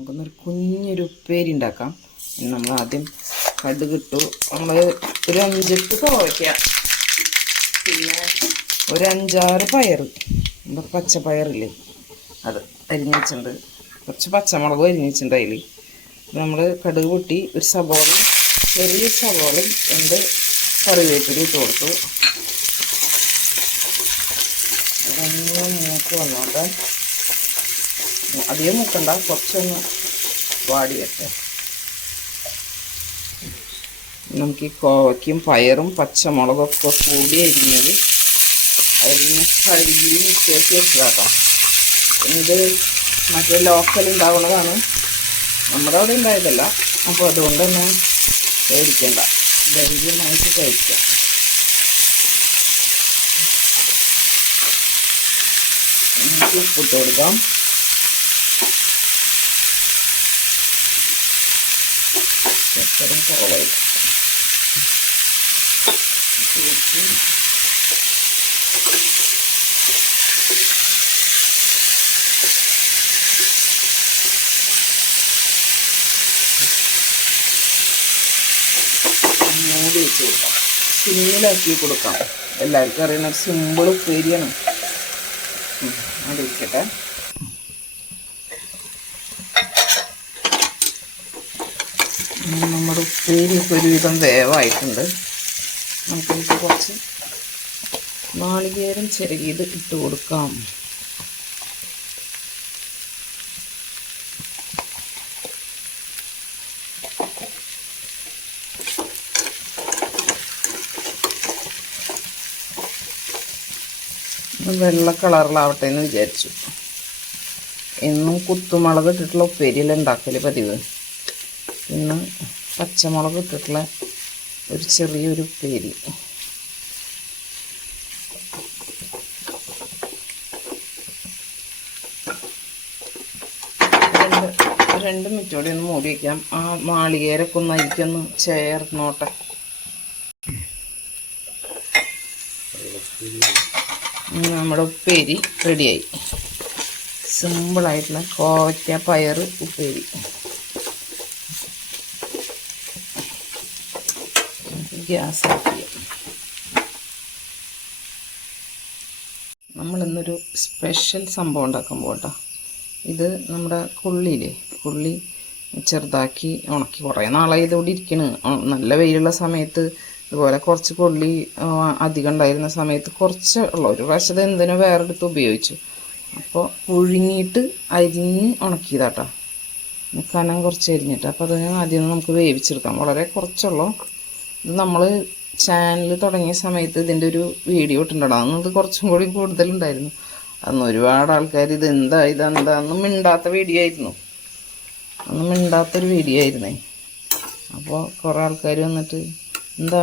നമുക്കൊന്നൊരു കുഞ്ഞൊരു ഉപ്പേരി ഉണ്ടാക്കാം നമ്മൾ ആദ്യം കടുകിട്ടു നമ്മൾ ഒരു അഞ്ചെട്ട് കോവയ്ക്ക പിന്നെ ഒരു അഞ്ചാറ് പയർ നമ്മുടെ പച്ചപ്പയറില്ലേ? അത് അരിഞ്ഞ് വെച്ചിട്ടുണ്ട്. കുറച്ച് പച്ചമുളകും അരിഞ്ഞ് വെച്ചിട്ടുണ്ട് അതിൽ നമ്മൾ കടുക് പൊട്ടി ഒരു സബോളയും ചെറിയ സബോളയും എന്റെ കറിവേപ്പിലും ഇട്ട് കൊടുത്തു. അതൊന്ന് മൂക്ക് വന്നോട്ടെ. അധികം മുക്കണ്ട. കുറച്ചൊന്ന് വാടി വരട്ടെ നമുക്ക് ഈ കോവയ്ക്കും പയറും പച്ചമുളകൊക്കെ കൂടി അരിഞ്ഞത് അരിഞ്ഞ് കഴുകി മിക്സിയാക്കി വെച്ചതാട്ടോ ഇത് മറ്റേ ലോക്കൽ ഉണ്ടാവുന്നതാണ്. നമ്മുടെ അവിടെ ഉണ്ടായതല്ല. അപ്പോൾ അതുകൊണ്ട് തന്നെ പേടിക്കണ്ട ധൈര്യമായിട്ട് കഴിക്കാം ഉപ്പിട്ട് കൊടുക്കാം. ശർക്കര കുറവായി. മൂടി വെച്ച് കൊടുക്കാം സിമ്മിലാക്കി എല്ലാവർക്കും അറിയണ സിമ്പിൾ ഉപ്പേരിയാണ്. അത് അവിടെ നമ്മുടെ ഉപ്പേരി ഒരുവിധം വേവായിട്ടുണ്ട്. നമുക്കിത് കുറച്ച് നാളികേരം ചെറുകിയത് ഇട്ട് കൊടുക്കാം. വെള്ള കളറിലാവട്ടെ എന്ന് വിചാരിച്ചു. എന്നും കുത്തുമുളക് ഇട്ടിട്ടുള്ള ഉപ്പേരിയല്ല ഉണ്ടാക്കൽ പതിവ്. ഇന്ന് പച്ചമുളക് ഇട്ടിട്ടുള്ള ഒരു ചെറിയൊരു ഉപ്പേരി. രണ്ട് മിനിറ്റ് കൂടി ഒന്ന് മൂടി വയ്ക്കാം ആ മാളികേരൊക്കെ ഒന്ന് അരിക്കൊന്ന് ചേർന്നോട്ടെ. നമ്മുടെ ഉപ്പേരി റെഡിയായി സിമ്പിളായിട്ടുള്ള കോവയ്ക്ക പയർ ഉപ്പേരി. ഗ്യാസ് ഓഫ് ചെയ്യും നമ്മളിന്നൊരു സ്പെഷ്യൽ സംഭവം ഉണ്ടാക്കുമ്പോൾ കേട്ടോ. ഇത് നമ്മുടെ കൊള്ളിയില്ലേ? കുള്ളി ചെറുതാക്കി ഉണക്കി കുറേ നാളായി ഇരിക്കണ്. നല്ല വെയിലുള്ള സമയത്ത് ഇതുപോലെ കുറച്ച് കൊള്ളി അധികം ഉണ്ടായിരുന്ന സമയത്ത് കുറച്ച് ഉള്ള ഒരു പ്രാവശ്യം എന്തിനോ വേറെ എടുത്ത് ഉപയോഗിച്ചു. അപ്പോൾ പുഴുങ്ങിയിട്ട് അരിഞ്ഞ് ഉണക്കിയതാട്ടോ കനം കുറച്ച് അരിഞ്ഞിട്ട്. അപ്പോൾ അത് ആദ്യം നമുക്ക് വേവിച്ചെടുക്കാം. വളരെ കുറച്ചുള്ളൂ. ഇത് നമ്മൾ ചാനൽ തുടങ്ങിയ സമയത്ത് ഇതിന്റെ ഒരു വീഡിയോ ഇട്ടുണ്ടോ അന്ന് കുറച്ചും കൂടി കൂടുതലുണ്ടായിരുന്നു. അന്ന് ഒരുപാട് ആൾക്കാർ ഇത് എന്താ ഇതെന്താ അന്ന് മിണ്ടാത്ത വീഡിയോ ആയിരുന്നു. അന്ന് മിണ്ടാത്തൊരു വീഡിയോ ആയിരുന്നേ. അപ്പോൾ കുറേ ആൾക്കാർ വന്നിട്ട് എന്താ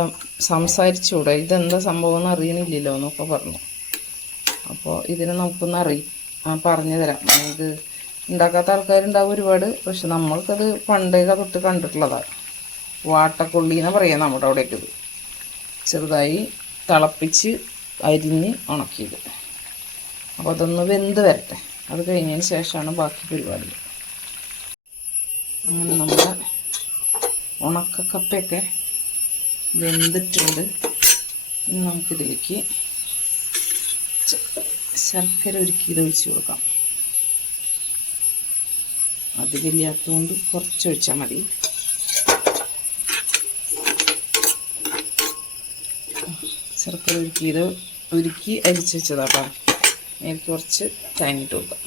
സംസാരിച്ചൂടെ? ഇതെന്താ സംഭവം എന്ന് അറിയണില്ലല്ലോ എന്നൊക്കെ പറഞ്ഞു. അപ്പോൾ ഇതിനെ നമുക്കൊന്ന് അറി പറഞ്ഞു തരാം ഇത് ഉണ്ടാക്കാത്ത ആൾക്കാരുണ്ടാവും ഒരുപാട് പക്ഷെ നമ്മൾക്കത് പണ്ടേ തൊട്ട് കണ്ടിട്ടുള്ളതാണ് വാട്ടക്കൊള്ളി എന്ന് പറയാം നമ്മുടെ അവിടെ ഇട്ടത് ചെറുതായി തിളപ്പിച്ച് അരിഞ്ഞ് ഉണക്കിയത്. അപ്പോൾ അതൊന്ന് വെന്ത് വരട്ടെ. അത് കഴിഞ്ഞതിന് ശേഷമാണ് ബാക്കി പരിപാടി. അങ്ങനെ നമ്മുടെ ഉണക്കക്കപ്പയൊക്കെ വെന്തിട്ടുണ്ട്. നമുക്കിതിലേക്ക് ശർക്കര ഒരുക്കി ഇത് ഒഴിച്ച് കൊടുക്കാം. അധികമില്ലാത്തതുകൊണ്ട് കുറച്ച് ഒഴിച്ചാൽ മതി. ശർക്കര ഉരുക്കി ഇത് ഉരുക്കി അരിച്ച് വെച്ചതാട്ടോ എനിക്ക് കുറച്ച് തേങ്ങിട്ട് കൊടുക്കാം.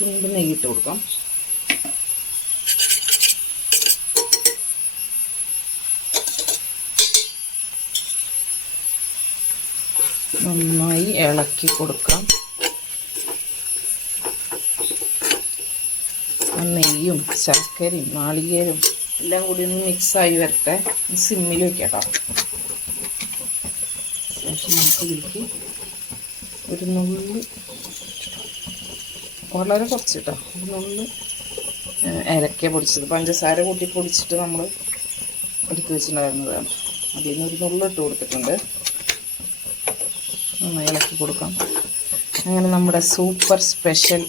തുണ്ട് നെയ്യിട്ട് കൊടുക്കാം. നന്നായി ഇളക്കി കൊടുക്കാം. നെയ്യും ശർക്കരയും നാളികേരും എല്ലാം കൂടി ഒന്ന് മിക്സായി വരട്ടെ. സിമ്മിൽ വെക്കാം ശേഷം നമുക്ക് ഇതിലേക്ക് ഒരു നുള്ളി വളരെ കുറച്ച് കേട്ടോ ഒരു നുള്ളി ഏലക്ക പൊടിച്ചത്. പഞ്ചസാര കൂട്ടി പൊടിച്ചിട്ട് നമ്മൾ എടുത്ത് വെച്ചിട്ടുണ്ടായിരുന്നതാണ്. അതിൽ നിന്ന് ഒരു നുള്ളിട്ട് കൊടുത്തിട്ടുണ്ട്. നന്നായി ഇളക്കി കൊടുക്കാം. അങ്ങനെ നമ്മുടെ സൂപ്പർ സ്പെഷ്യൽ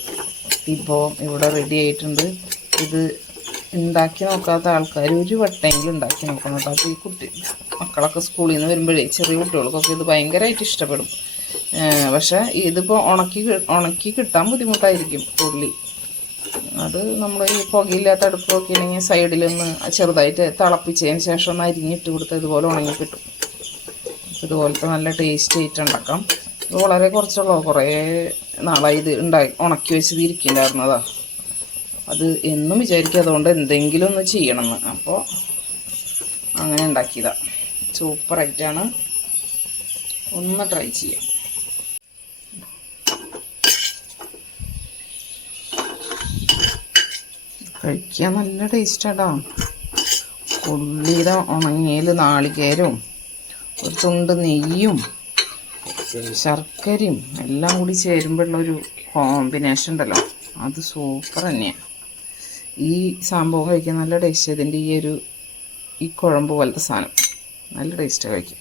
വിഭവം ഇവിടെ റെഡി ആയിട്ടുണ്ട്. ഇത് ഉണ്ടാക്കി നോക്കാത്ത ആൾക്കാർ ഒരു വട്ടമെങ്കിലും ഉണ്ടാക്കി നോക്കണം കേട്ടോ. അപ്പോൾ ഈ കുട്ടി മക്കളൊക്കെ സ്കൂളിൽ നിന്ന് വരുമ്പോഴേ ചെറിയ കുട്ടികൾക്കൊക്കെ ഇത് ഭയങ്കരമായിട്ട് ഇഷ്ടപ്പെടും. പക്ഷേ ഇതിപ്പോൾ ഉണക്കി ഉണക്കി കിട്ടാൻ ബുദ്ധിമുട്ടായിരിക്കും ഉള്ളി അത് നമ്മൾ ഈ പുകയില്ലാത്ത അടുപ്പൊക്കെ ആണെങ്കിൽ സൈഡിൽ നിന്ന് ചെറുതായിട്ട് തിളപ്പിച്ചതിന് ശേഷം ഒന്ന് അരിഞ്ഞിട്ട് കൊടുത്ത് ഇതുപോലെ ഉണങ്ങി കിട്ടും. ഇതുപോലത്തെ നല്ല ടേസ്റ്റ് ആയിട്ട് ഉണ്ടാക്കാം. ഇത് വളരെ കുറച്ചുള്ളൂ. കുറേ നാളായി ഇത് ഉണ്ടായി ഉണക്കി വെച്ചത് ഇരിക്കില്ലായിരുന്നതാ അത് എന്നും വിചാരിക്കും അതുകൊണ്ട് എന്തെങ്കിലും ഒന്ന് ചെയ്യണമെന്ന്. അപ്പോൾ അങ്ങനെ ഉണ്ടാക്കിയതാ. സൂപ്പറായിട്ടാണ് ഒന്ന് ട്രൈ ചെയ്യാം. കഴിക്കാൻ നല്ല ടേസ്റ്റാടാ ഉള്ളിയുടെ ഉണങ്ങിയതിൽ നാളികേരവും ഒരു തുണ്ട് നെയ്യും ശർക്കരയും എല്ലാം കൂടി ചേരുമ്പോഴുള്ളൊരു കോമ്പിനേഷൻ ഉണ്ടല്ലോ. അത് സൂപ്പർ തന്നെയാണ് ഈ സംഭവം കഴിക്കാൻ നല്ല ടേസ്റ്റ് ഇതിന്റെ ഈ ഒരു ഈ കുഴമ്പ് പോലത്തെ സാധനം. നല്ല ടേസ്റ്റ് കഴിക്കും